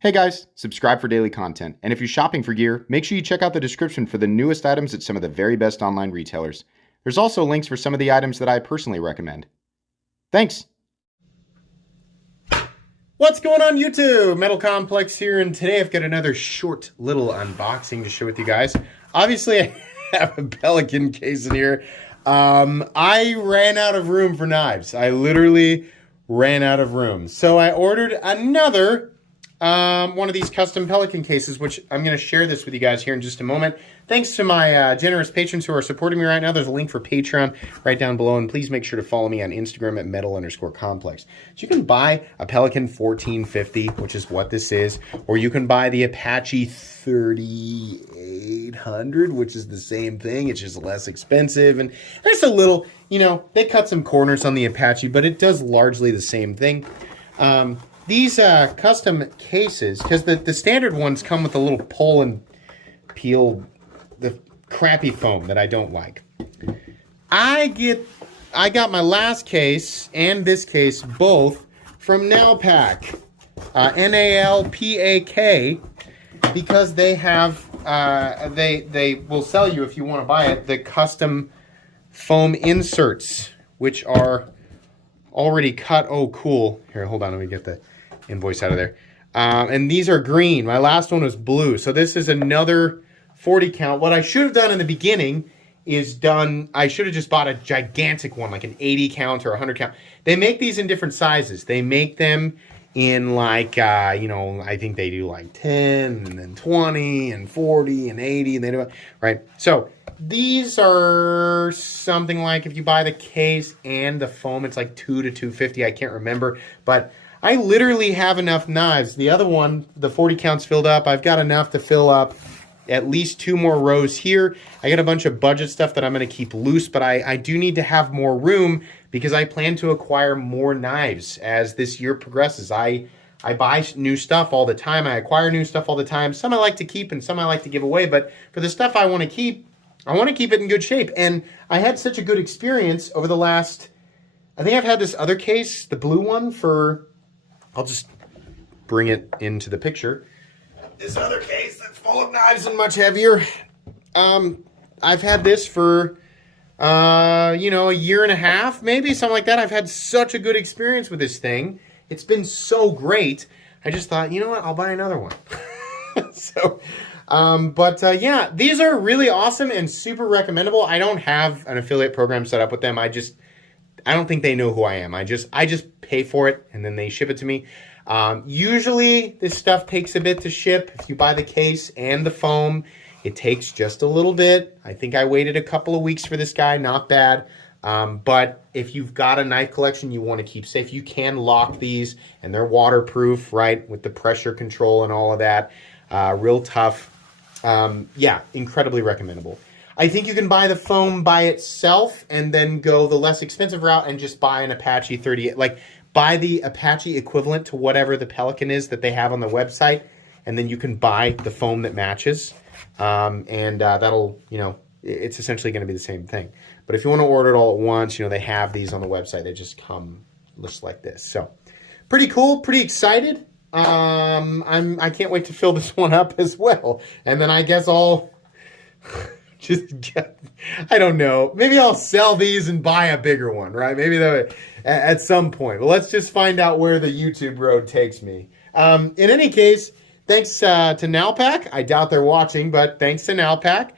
Hey guys, subscribe for daily content. And if you're shopping for gear, make sure you check out the description for the newest items at some of the very best online retailers. There's also links for some of the items that I personally recommend. Thanks! What's going on YouTube? Metal Complex here, and today I've got another short little unboxing to share with you guys. Obviously, I have a Pelican case in here. I ran out of room for knives. I literally ran out of room. So I ordered another one of these custom Pelican cases, which I'm going to share this with you guys here in just a moment. Thanks to my generous patrons who are supporting me right now. There's a link for Patreon right down below, and please make sure to follow me on Instagram at metal_complex. So you can buy a Pelican 1450, which is what this is, or you can buy the Apache 3800, which is the same thing. It's just less expensive, and there's a little, you know, they cut some corners on the Apache, but it does largely the same thing. These custom cases, because the standard ones come with a little pull and peel, the crappy foam that I don't like. I got my last case and this case both from NalPak, NalPak, because they have they will sell you, if you want to buy it, the custom foam inserts, which are already cut. Oh, cool. Here, hold on, let me get the invoice out of there. And these are green. My last one was blue. So this is another 40 count. What I should have done in the beginning is I should have just bought a gigantic one, like an 80 count or 100 count. They make these in different sizes. They make them in like, you know, I think they do like 10 and then 20 and 40 and 80 and they do, right? So these are something like, if you buy the case and the foam, it's like $2 to $250. I can't remember, but I literally have enough knives. The other one, the 40 counts filled up. I've got enough to fill up at least 2 more rows here. I got a bunch of budget stuff that I'm going to keep loose, but I do need to have more room because I plan to acquire more knives as this year progresses. I buy new stuff all the time. I acquire new stuff all the time. Some I like to keep and some I like to give away, but for the stuff I want to keep, I want to keep it in good shape. And I had such a good experience over the last, I think I've had this other case, the blue one, for, I'll just bring it into the picture. This other case that's full of knives and much heavier. I've had this for, you know, a year and a half, maybe, something like that. I've had such a good experience with this thing. It's been so great. I just thought, you know what, I'll buy another one. So, yeah, these are really awesome and super recommendable. I don't have an affiliate program set up with them. I don't think they know who I am. I just pay for it and then they ship it to me. Usually this stuff takes a bit to ship. If you buy the case and the foam, it takes just a little bit. I think I waited a couple of weeks for this guy, not bad. But if you've got a knife collection you want to keep safe, you can lock these and they're waterproof, right? With the pressure control and all of that. Real tough. Yeah, incredibly recommendable. I think you can buy the foam by itself and then go the less expensive route and just buy an Apache 38. Like, buy the Apache equivalent to whatever the Pelican is that they have on the website, and then you can buy the foam that matches. That'll, you know, it's essentially going to be the same thing. But if you want to order it all at once, you know, they have these on the website. They just come just like this. So, pretty cool, pretty excited. I can't wait to fill this one up as well. And then I guess I'll just get, I don't know, maybe I'll sell these and buy a bigger one, right? Maybe that at some point. But let's just find out where the YouTube road takes me. In any case, thanks to NalPak. I doubt they're watching, but thanks to NalPak.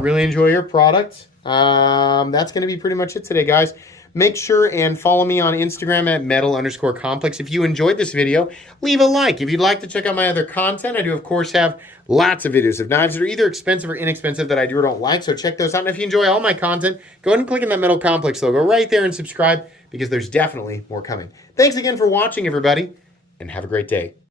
Really enjoy your product. That's going to be pretty much it today, guys. Make sure and follow me on Instagram at metal_complex. If you enjoyed this video, leave a like. If you'd like to check out my other content, I do, of course, have lots of videos of knives that are either expensive or inexpensive that I do or don't like, so check those out. And if you enjoy all my content, go ahead and click on that Metal Complex logo right there and subscribe, because there's definitely more coming. Thanks again for watching, everybody, and have a great day.